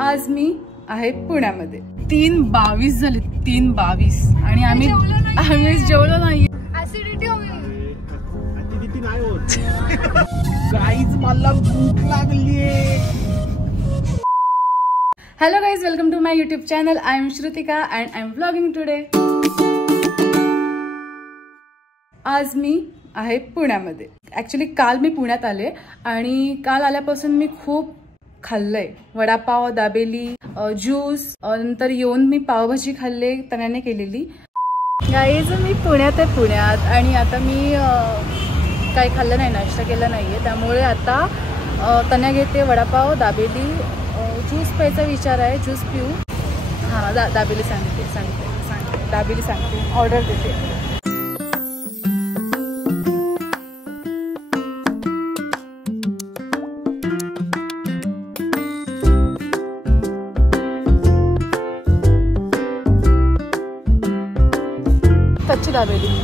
आज मी आहे पुण्यामध्ये. 3:22 झाले, 3:22 आणि आम्ही जेवलो नाही. ऍसिडिटी नाही होत. गाईज मला भूक लागलीये. Hello guys, welcome to my YouTube channel. I am Shrutika and I am vlogging today. आज मी आहे पुण्यामध्ये. ऍक्च्युली काल मी पुण्यात आले आणि काल आल्यापासून मी खूप खाल्लंय. वडापाव, दाबेली, ज्यूस, नंतर येऊन मी पावभाजी खाल्ले तण्याने केलेली. गाईज मी पुण्यात आहे पुण्यात आणि आता मी काही खाल्लं नाही, नाश्ता केला नाहीये. त्यामुळे आता तण्या घेते वडापाव, दाबेली, ज्यूस प्यायचा विचार आहे. ज्यूस पिऊ. हां, दाबेली सांगते दाबेली सांगते, ऑर्डर देते. कच्ची दाबेली.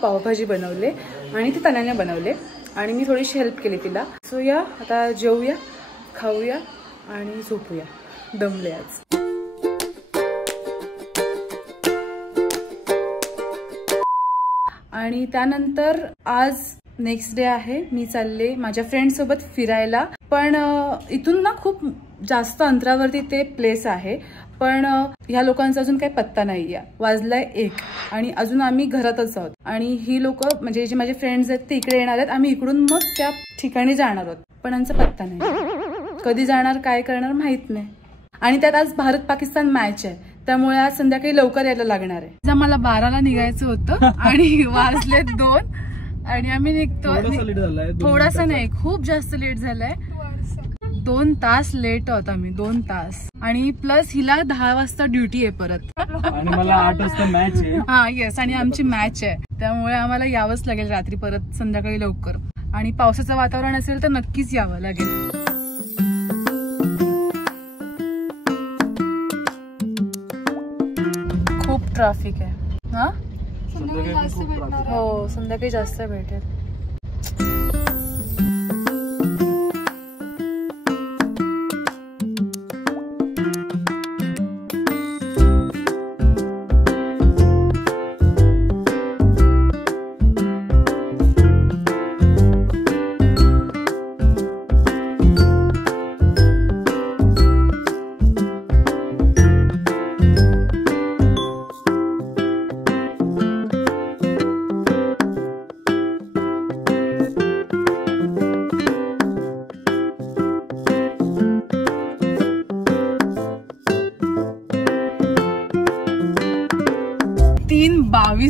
पावभाजी बनवले आणि ती तण्याने बनवले आणि मी थोडीशी हेल्प केली तिला. सो या आता जेवूया, खाऊया आणि झोपूया. दमले आज. आणि त्यानंतर आज नेक्स्ट डे आहे. मी चालले माझ्या फ्रेंड सोबत फिरायला. पण इथून ना खूप जास्त अंतरावरती ते प्लेस आहे, पण ह्या लोकांचा अजून काही पत्ता नाहीये. वाजलाय 1 आणि अजून आम्ही घरातच आहोत. आणि ही लोक म्हणजे जे माझे फ्रेंड्स आहेत ते इकडे येणार आहेत. आम्ही इकडून मग त्या ठिकाणी जाणार आहोत, पण यांचा पत्ता नाही. कधी जाणार, काय करणार माहित नाही. आणि त्यात आज भारत पाकिस्तान मॅच आहे, त्यामुळे आज संध्याकाळी लवकर यायला लागणार आहे. आज मला 12ला निघायचं होतं आणि वाजले 2 आणि आम्ही निघतो. थोडासा नाही, खूप जास्त लेट झालाय. 2 तास लेट आहोत आम्ही, 2 तास. आणि प्लस हिला 10 वाजता ड्युटी आहे परत आणि मला 8 वाजता मॅच आहे. हा येस, आणि आमची मॅच आहे, त्यामुळे आम्हाला यावंच लागेल रात्री परत संध्याकाळी लवकर. आणि पावसाचं वातावरण असेल तर नक्कीच यावं लागेल. खूप ट्रॅफिक आहे. हा हो, संध्याकाळी जास्त भेटेल.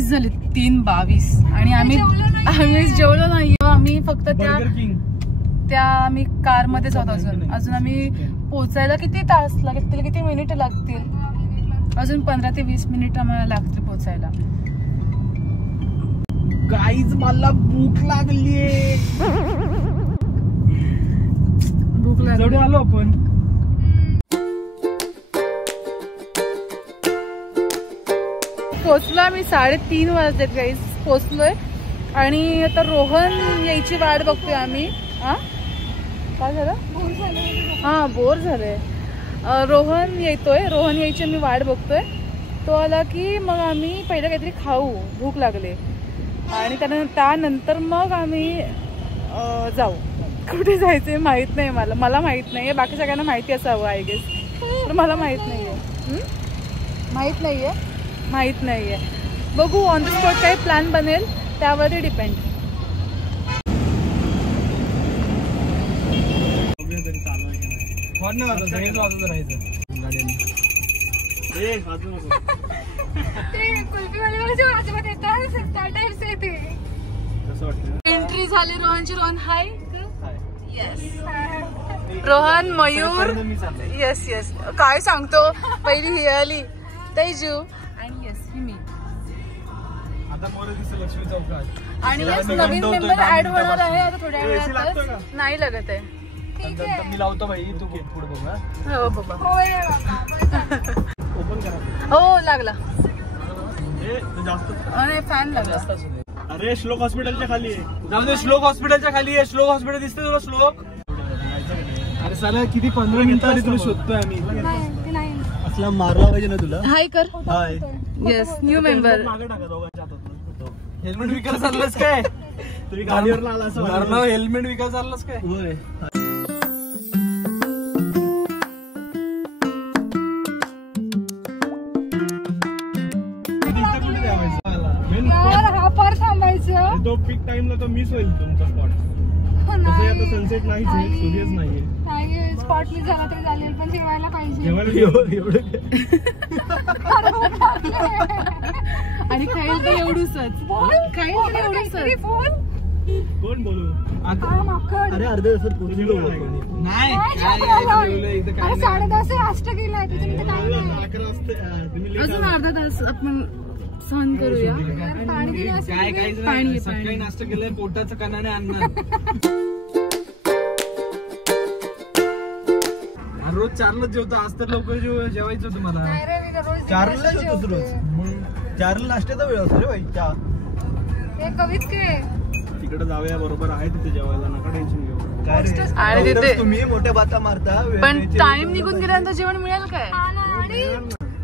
झाले 3:22 आणि आम्ही जेवलो नाही. आम्ही फक्त त्या आम्ही कार मध्येच आहोत. अजून आम्ही पोहोचायला किती तास लागतील, किती मिनिट लागतील? अजून 15 ते 20 मिनिट आम्हाला लागतील पोहोचायला. गाईज मला भूक लागलीये. भूक लागली. आलो आपण. पोचलो आम्ही 3:30 वाजलेत गाईज. पोचलोय आणि आता रोहन यायची वाट बघतोय आम्ही. काय झालं? हा, बोर झालंय. रोहन यायची आम्ही वाट बघतोय. तो आला की मग आम्ही पहिलं काहीतरी खाऊ, भूक लागले. आणि त्यानंतर मग आम्ही जाऊ. कुठे जायचंय माहित नाही मला माहित नाहीये. बाकी सगळ्यांना माहिती असावं आय गेस, पण मला माहित नाहीये. बघू, ऑन द स्पॉट काही प्लॅन बनेल त्यावरती डिपेंड. एंट्री झाली रोहनची. Rohan hi. Yes. Rohan, Mayur, yes yes, काय सांगतो, पहिली ही आली तेजू आणि येस ही मी. आणि येस नवीन मेंबर ऍड होणार आहे आता थोड्या वेळातच. नाही लागत आहे, मी लावतो भाई, तू पुढे बघ. हो बाबा, ओपन करा. हो लागला, जास्त फॅन लागला. अरे श्लोक हॉस्पिटलच्या खाली आहे. जाऊ दे, श्लोक हॉस्पिटलच्या खाली आहे. श्लोक हॉस्पिटल दिसतंय तुला? श्लोक. अरे साला किती 15 मिनिटं तुला शोधतोय आम्ही. असला मारला पाहिजे ना तुला. हाय कर. Hi. Yes, new member. Helmet विकायला चाललंस काय? तुम्ही गाडीवर आला असं हेल्मेट विकायला चाललंस काय? होय. तो पीक टाइमला तो मिस होईल तुमचा स्पॉट. तसं आता सनसेट नाहीच आहे, सूर्यच नाहीये. स्पॉट मिस झाला तरी चालेल, पण जेवायला पाहिजे. एवढं आणि खाईल तर एवढूसच, खाईल तर एवढूसच. कोण बोलू? अरे अर्ध्या तासात पोहोचलो. नाही 10:30 नाश्ता केलाय तिथे, काय नाही. 11 वाजता तुम्ही अजून अर्धा तास आपण सहन करूया. पाणी सकाळी नाश्ता केलाय, पोटाचं कणाने अन्न. रोज 4लाच जेवतो, आज तर लवकर जेवायचं होतं मला. 4ला जेवतो रोज. मग 4ला नाश्त्याचा वेळ असतो रे भाई. कवीत काय तिकडे जाऊया, बरोबर आहे तिथे जेवायला, नका टेन्शन घेऊ. काय रे तिथे तुम्ही मोठ्या बाता मारता, पण टाइम निघून गेल्यानंतर जेवण मिळेल काय?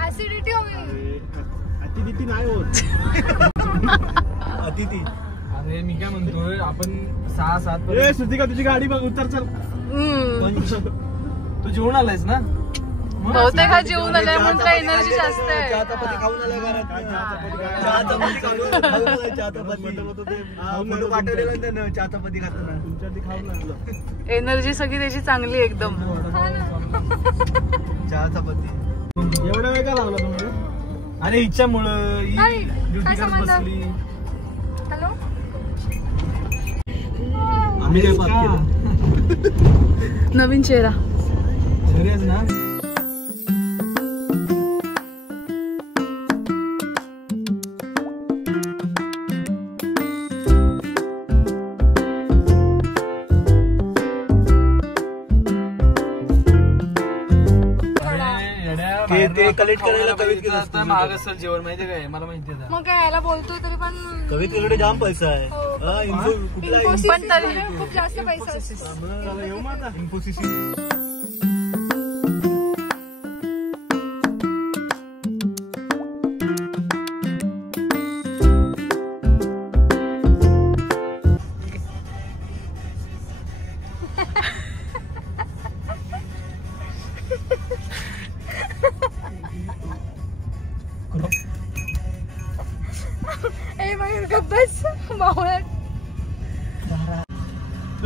ऍसिडिटी होईल. अतिथी नाही होत. अतिथी. अरे मी काय म्हणतोय, आपण 6-7 श्रुतिका तुझी गाडी बघ, उतर चल. तू जेवून आलायस ना? बहुतेक हा जेवून आलाय म्हणून काय एनर्जी जास्त आहे. चहा चपाती खाऊन आलाय घरात. चहा चपाती खाताना तुमच्या खाऊन लागलं. एनर्जी सगळी त्याची चांगली एकदम. चहा चपाती. एवढा वेळ का लावला तुम्ही? अरे इच्छामुळं बसली. हॅलो, आम्ही काय बात केलं? नवीन चेहरा. सिरियस ना? ते कलेक्ट करायला कवित महाग असेल जेवण, माहितीये काय? मला माहिती आहे. मग काय याला बोलतोय तरी पण कवितेकडे जाम पैसा आहे. पण तरी खूप जास्त पैसा असतो. येऊ मग आता इन्फोसिस.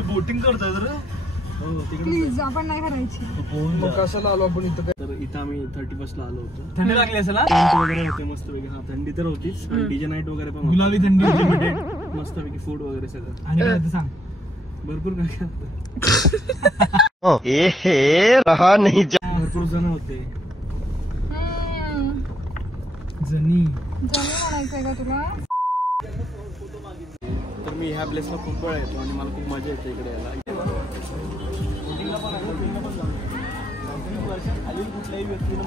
बोटिंग करतोय तर प्लीज आपण नाही करायची. कशाला आलो आपण इथं? तर इथं आम्ही 31 ला आलो होतो. थंडी लागली असेल ना? वगैरे होते मस्त पैकी. हा, थंडी तर होतीच, पण डीजे नाईट वगैरे पण गुलाबी थंडी, मस्त पैकी फूड वगैरे सगळं. आणि काय ते सांग. भरपूर काय भरपूर जण होते. जनी म्हणायचंय का तुला? तर मी ह्या प्लेसला खूप वेळा येतो आणि मला खूप मजा येते इकडे यायला. खालील कुठल्याही व्यक्तीनं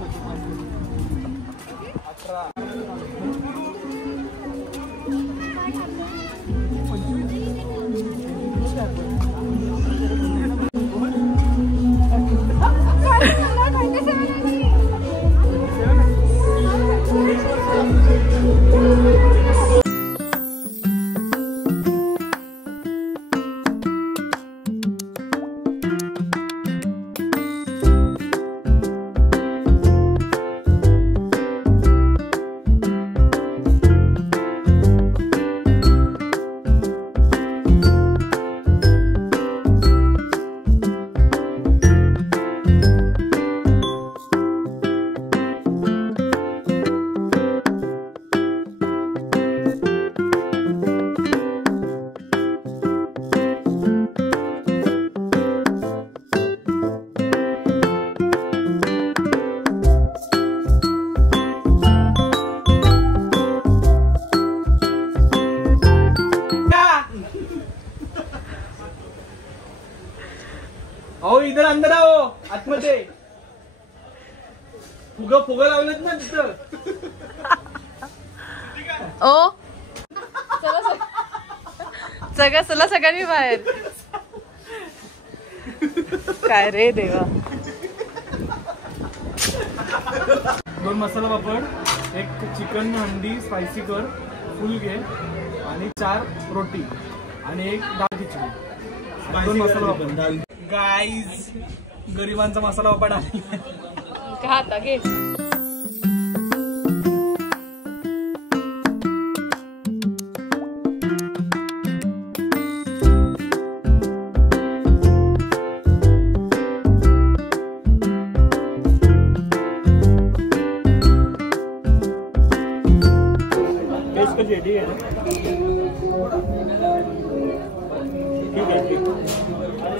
फुगा लावलेत ना तिथं. ओ चला सगळ्यांनी बाहेर. काय रे देवा. 2 मसाला पापड, 1 चिकन हंडी स्पायसी कर फुल घे आणि 4 रोटी आणि 1 डाळ खिचडी. 2 मसाला पापड. गाईज गरिबांचा मसाला पापड आहे. का आता घे.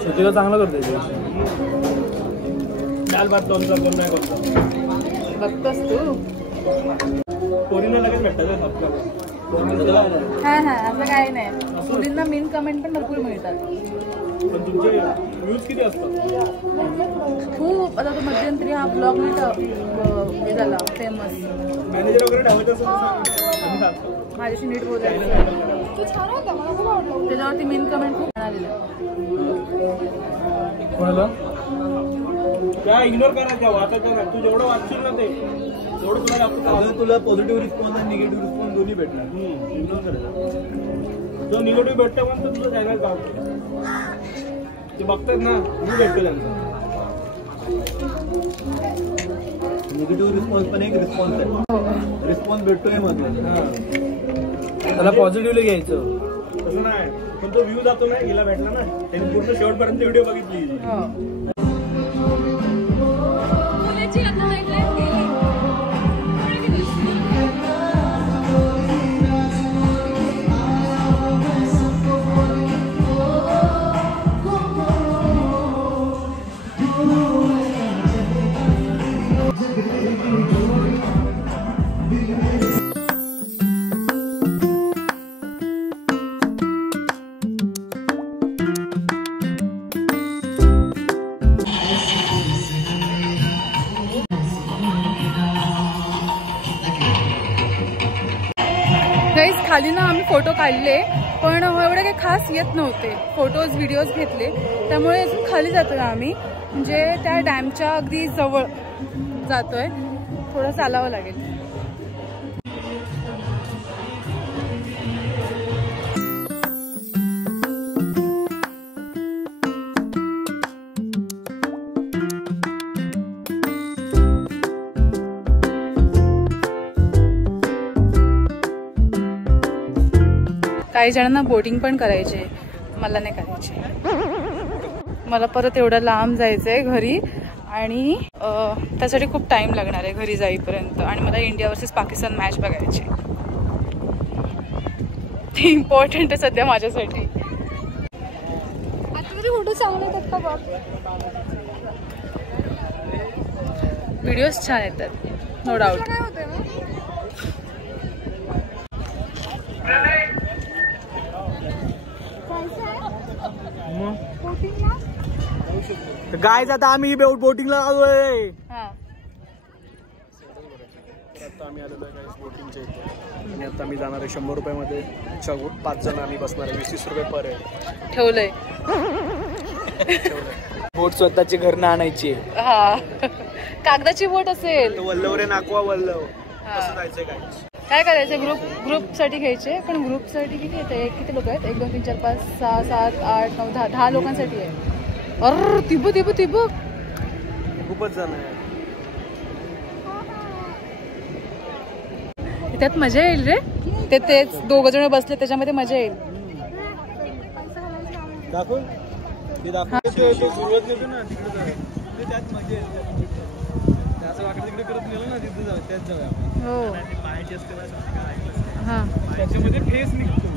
सुट्टीला चांगलं करते. दाल भात लोणचं कोण नाही करतो. बघतोस तू. पोरीला लगेच भेटतात. हा असं काही नाही. मुलींना मेन कमेंट पण भरपूर मिळतात. पण तुमचे व्ह्यूज किती असतात? खूप. आता तो मध्यंतरी हा ब्लॉग नाही झाला फेमस. मॅनेजर वगैरे ठेवायचं असं माझ्याशी नीट बोलायचं. त्याच्यावरती मेन कमेंट खूप आलेलं. कोणाला त्या इग्नोर करायचं. वाचायचं ना. तू जेवढं वाचशील ना ते तेवढं तुला दाखवतो. तुला पॉझिटिव्ह रिस्पॉन्स आणि निगेटिव्ह रिस्पॉन्स दोन्ही भेटणार. इग्नोर करायचं. जो निगेटिव्ह भेटतो म्हणून तर तुला चॅनल दाखवतो. ते बघतात ना मी भेटतो त्यांचा. निगेटिव्ह रिस्पॉन्स पण एक रिस्पॉन्स आहे. रिस्पॉन्स भेटतोय मध्ये. त्याला पॉझिटिव्हली घ्यायचं. तसं नाही. पण तो व्ह्यू जातो ना. गेला भेटला ना. त्यांनी पूर्ण शेवटपर्यंत व्हिडिओ बघितली. खाली ना आम्ही फोटो काढले पण एवढे काही खास येत नव्हते. फोटोज व्हिडिओज घेतले त्यामुळे अजून खाली जातोय आम्ही. म्हणजे त्या डॅमच्या अगदी जवळ जातोय. थोडं चालावं लागेल. काही जणांना बोटिंग पण करायचे. मला नाही करायचे. मला परत एवढं लांब जायचंय घरी आणि त्यासाठी खूप टाइम लागणार आहे घरी जाईपर्यंत. आणि मला इंडिया वर्सेस पाकिस्तान मॅच बघायची. ते इम्पॉर्टंट आहे सध्या माझ्यासाठी. आता तरी फोटो चांगले येतात का बघ. व्हिडिओज छान येतात नो डाऊट. काय होतंय गायज आता आम्ही बोटिंगला आलोय. आता आम्ही आलेलो आहे बोटिंगच्या इथे. आणि आता आम्ही जाणार आहे 100 रुपयामध्ये 5 जण आम्ही बसणार आहे. 20 रुपये पर आहे. ठेवलंय. बोट स्वतःची घरनं आणायची. हा कागदाची बोट असेल. वल्लव रे नाकवा वल्लव. जायचंय काय करायचं. ग्रुप साठी घ्यायचे. पण ग्रुप साठी किती येते. किती लोक आहेत. 1 2 3 4 5 6 7 8 9 10 लोकांसाठी आहे. अरे तिबू खूपच जण आहे. त्यात मजा येईल रे. तेच 2 जण बसले त्याच्यामध्ये मजा येईल. दाखव ते दाखव. सुरुवात नव्हती ना तिकडे त्यात मजा येईल. असं वाकडं तिकडे करत गेलो ना तिथे जाऊ. त्यात जाऊया. हो पायाची असते ना. हा त्याच्यामध्ये फेस निघतो.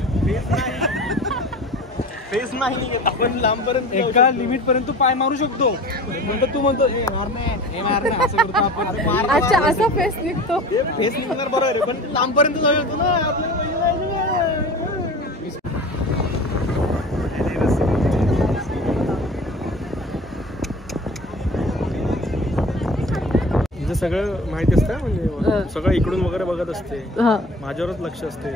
फेस नाही निघत. आपण लांबपर्यंत एका लिमिट पर्यंत पाय मारू शकतो. नंतर तू म्हणतो हे मार नाही असं करतो आपण. अच्छा असा फेस निघतो. फेस निघणार बरोबर आहे पण लांबपर्यंत जाऊ शकतो ना. सगळं माहिती असतं म्हणजे सगळं इकडून वगैरे बघत असते. माझ्यावरच लक्ष असते.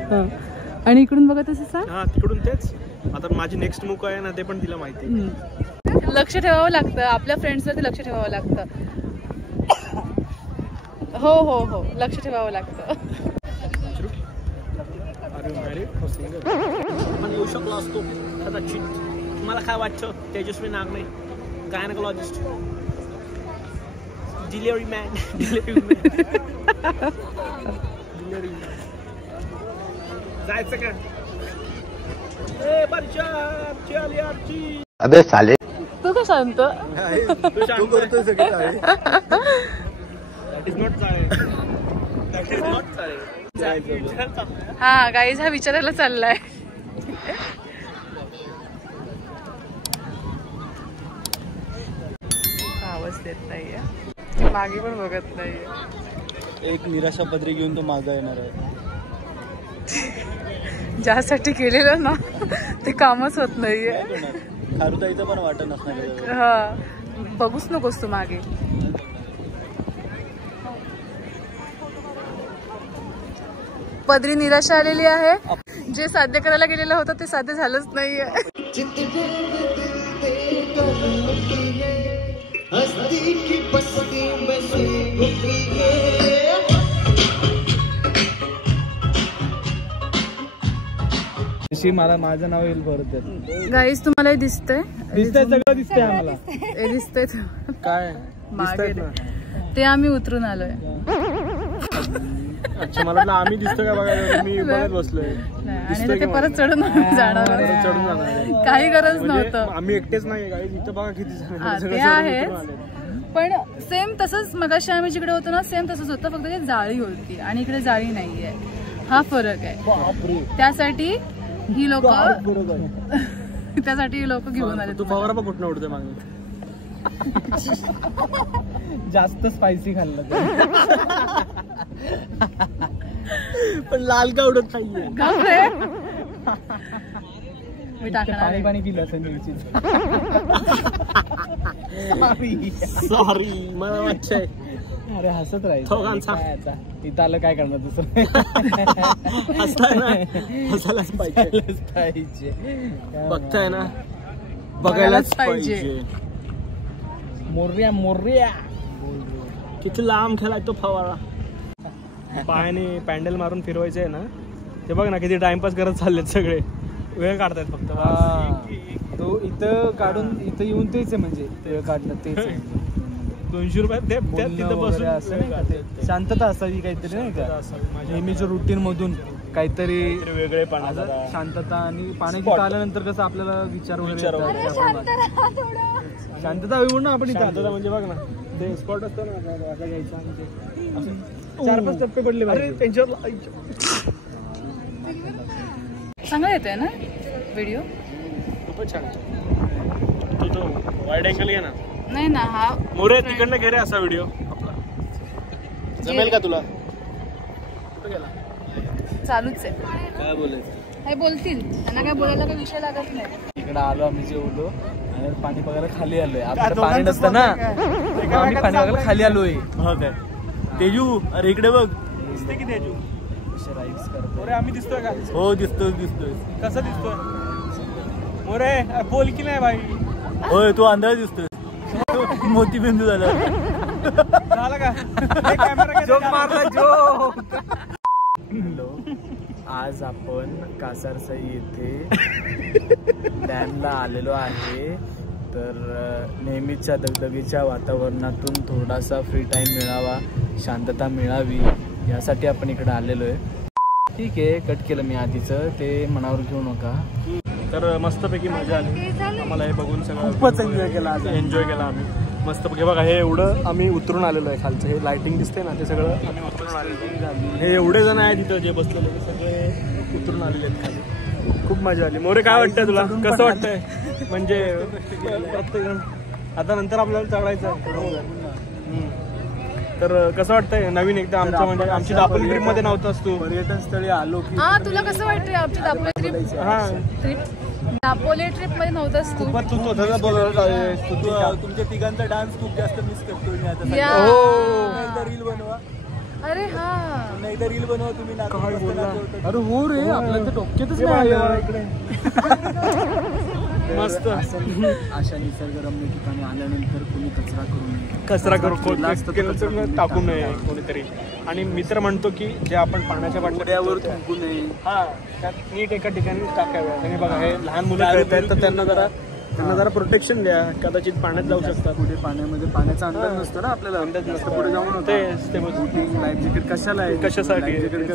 आणि इकडून बघत असेल. हा तिकडून तेच. आता माझी नेक्स्ट मूक आहे ना ते पण तिला माहिती. लक्ष ठेवावं लागतं आपल्या फ्रेंड्सवरती, लक्ष ठेवावं लागतं. हो हो हो लक्ष ठेवावं लागतं. येऊ शकलो असतो कदाचित. तुम्हाला काय वाटतं? तेजस्वी नागणे, गायनेकोलॉजिस्ट, डिलिव्हरी मॅन. जायचं का? अबे साले तू का शांत? तू करतोय सगळं. दॅट इज नॉट हा गाईज हा विचारायला चाललाय. आवाज देत नाहीये, मागे पण बघत नाहीये. एक निराशा पत्रे घेऊन तो मागा येणार आहे. ज्यासाठी केलेलं ना ते कामच होत नाहीये. खारुताईचं पण वाटत नसणार. हा बघूच नकोस तू मागे. पदरी निराशा आलेली आहे. जे साध्य करायला गेलेलं होतं ते साध्य झालंच नाहीये. मला माझं नाव येईल परत. गाईज तुम्हाला दिसतंय? सगळं दिसतंय आम्हाला. हे दिसतंय काय मागे ते आम्ही उतरून आलोय. अच्छा मला आम्ही दिसतो का बघा. मी बघत बसलोय आणि ते परत चढून जाणार. चढून जाणार काही गरज नव्हतं. आम्ही एकटेच नाही गाईज. इथं बघा किती ते आहे. पण सेम तसंच मगाशी आम्ही जिकडे होतो ना सेम तसंच होतं, फक्त ते जाळी होती आणि इकडे जाळी नाहीये. हा फरक आहे. त्यासाठी ही लोक घेऊन आले. तू फवारा पण कुठनं उडतोय मागे. जास्त स्पायसी खाल्लं पण लाल का उडत नाहीये. मी टाकणार पाणी पिलं असेल मिरची. सॉरी मला वाटतंय. अरे हसत राहायचं. इथं आलं काय करणार दुसरं. हसायलाच पाहिजे. बघताय ना बघायलाच पाहिजे. मोर्या मोर्या किती लांब खेळाय तो फवारा. पायाने पॅन्डल मारून फिरवायचं आहे ना. ते बघ ना किती टाइमपास करत चाललेत सगळे. वेळ काढतायत फक्त. तो इथं काढून इथं येऊन तेच आहे म्हणजे वेळ काढणं तेच. 200 रुपये शांतता असावी काहीतरी नाही का. नेहमीच्या रुटीन मधून काहीतरी वेगळेपणा, शांतता आणि पाण्याची आल्यानंतर कसं आपल्याला विचार वगैरे. शांतता होऊ ना आपण इथं. म्हणजे बघ ना ते स्पॉट असतं ना असं घ्यायचं. 4-5 टप्पे पडले त्यांच्यावर. चांगला येतोय ना व्हिडिओ. खूपच छान. तू तो वाईड अँगल घे ना. नाही ना हा मोरे तिकडनं घे रे असा व्हिडिओ आपला. जमेल का तुला? चालूच आहे. काय बोलायचं? काय बोलतील त्यांना काय बोलायला काही विषय लागत नाही. इकडे आलो आम्ही जेवलो आणि पाणी बघायला खाली आलोय. आपलं पाणी नसतं ना आम्ही पाणी बघायला खाली आलोय. काय तेजू अरे इकडे बघ. दिसते की तेजू राईड्स करतो. मोरे आम्ही दिसतोय का? हो दिसतोय. कसं दिसतोय मोरे? बोल की नाही भाई. होय तू अंधार दिसतोय. मोतीबिंदू झाला का? जोक मारला जोक. हॅलो, आज आपण कासारसाई येथे डॅमला आलेलो आहे. तर नेहमीच्या दगदगीच्या वातावरणातून थोडासा फ्री टाइम मिळावा, शांतता मिळावी यासाठी आपण इकडे आलेलो आहे. ठीक आहे, कट केलं मी आधीचं, ते मनावर घेऊ नका. तर मस्तपैकी मजा आली आम्हाला हे बघून. सगळं खूपच एन्जॉय केला. एन्जॉय केला आम्ही मस्तपैकी. बघा हे एवढं आम्ही उतरून आलेलो आहे खालचं. हे लाइटिंग दिसते ना ते सगळं आम्ही उतरून आलेलो. हे एवढे जण आहेत तिथं जे बसलेले ते सगळे उतरून आलेले आहेत खाली. खूप मजा आली. मोरे काय वाटतंय तुला? कसं वाटतंय? म्हणजे प्रत्येक आता नंतर आपल्याला चढायचं आहे. तर कसं वाटतंय नवीन एकदा आमचं म्हणजे आमची दापोली ट्रिप मध्ये नव्हतास तू. पर्यटन स्थळी आलो की तुला कसं वाटतंय आमची दापोली ट्रिप? दापोली ट्रिप मध्ये नव्हतास तू. तुमच्या तिघांचा डान्स खूप जास्त मिस करतोय मी आता. या. एकदा रील बनवा तुम्ही. अरे हो रे, आपल्या तर डोक्यातच नाही इकडे. मस्त. अशा निसर्गरम्य ठिकाणी आल्यानंतर कोणी कचरा करून टाकू नये कोणीतरी. आणि मित्र म्हणतो की जे आपण पाण्याच्या बाटल्यावर थुंकू नये, हा त्यात नीट एका ठिकाणी टाकाव्या. आणि बघा हे लहान मुलं खेळत आहेत तर त्यांना जरा प्रोटेक्शन द्या. कदाचित पाण्यात जाऊ शकतात. पुढे पाण्यामध्ये पाण्याचा अंदाज नसतो ना आपल्याला. अंदाज नसतो पुढे जाऊन होते. लाईफ जॅकेट कशाला आहे, कशासाठी,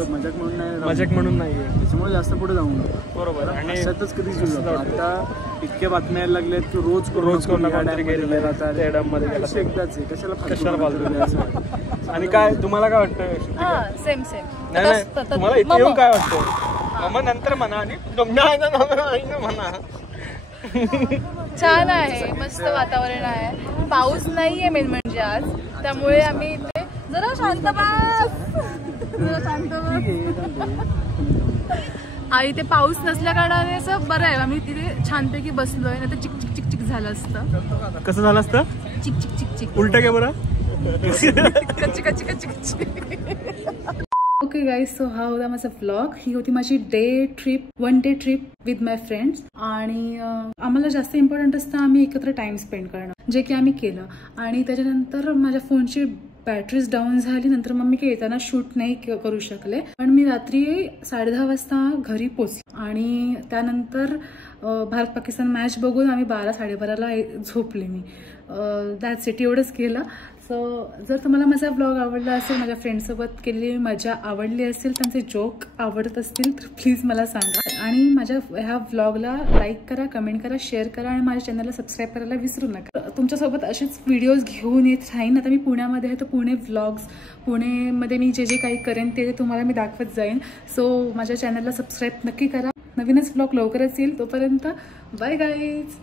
मजाक म्हणून नाही. त्याच्यामुळे जास्त पुढे जाऊ नये. बरोबर. आणि अशातच कधी सुरू आता इतक्या बातम्या यायला लागल्यात की रोज कशाला पालतो. आणि काय तुम्हाला काय वाटतं? सेम नाही तुम्हाला इथे येऊन काय वाटतं? मग नंतर म्हणा. आणि म्हणा. छान आहे, मस्त वातावरण आहे. पाऊस नाहीये मेन म्हणजे आज, त्यामुळे आम्ही इथे जरा शांत आणि ते पाऊस नसल्या कारणाने असं बरं आहे. आम्ही तिथे छानपैकी बसलोय, नाही तर चिक चिक चिक चिक झालं असतं. कसं झालं असतं? चिक चिक चिक चिक. उलट काय बरं? कच्ची कच्ची कच्ची कच्ची. ओके गाईज, सो हा होता माझा व्लॉग. ही होती माझी one day trip with my friends. आणि आम्हाला जास्त इम्पॉर्टंट असतं आम्ही एकत्र टाइम स्पेंड करणं, जे की आम्ही केलं. आणि त्याच्यानंतर माझ्या फोनची बॅटरीज डाऊन झाली. नंतर मग मी काही येताना शूट नाही करू शकले. पण मी रात्री 10:30 वाजता घरी पोचले. आणि त्यानंतर भारत पाकिस्तान मॅच बघून आम्ही 12-12:30ला झोपले. मी दॅट्स इट, एवढंच केलं. सो जर तुम्हाला माझा ब्लॉग आवडला असेल, माझ्या फ्रेंडसोबत केलेली मजा आवडली असेल, त्यांचे जोक आवडत असतील तर प्लीज मला सांगा. आणि माझ्या ह्या व्लॉगला लाईक करा, कमेंट करा, शेअर करा. आणि माझ्या चॅनलला सबस्क्राईब करायला विसरू नका. तुमच्यासोबत असेच व्हिडिओज घेऊन येत राहीन. आता मी पुण्यामध्ये आहे तर पुणे व्लॉग्स, पुणेमध्ये मी जे काही करेन ते तुम्हाला मी दाखवत जाईन. सो माझ्या चॅनलला सबस्क्राईब नक्की करा. नवीनच व्लॉग लवकरच येईल. तोपर्यंत बाय गाईज.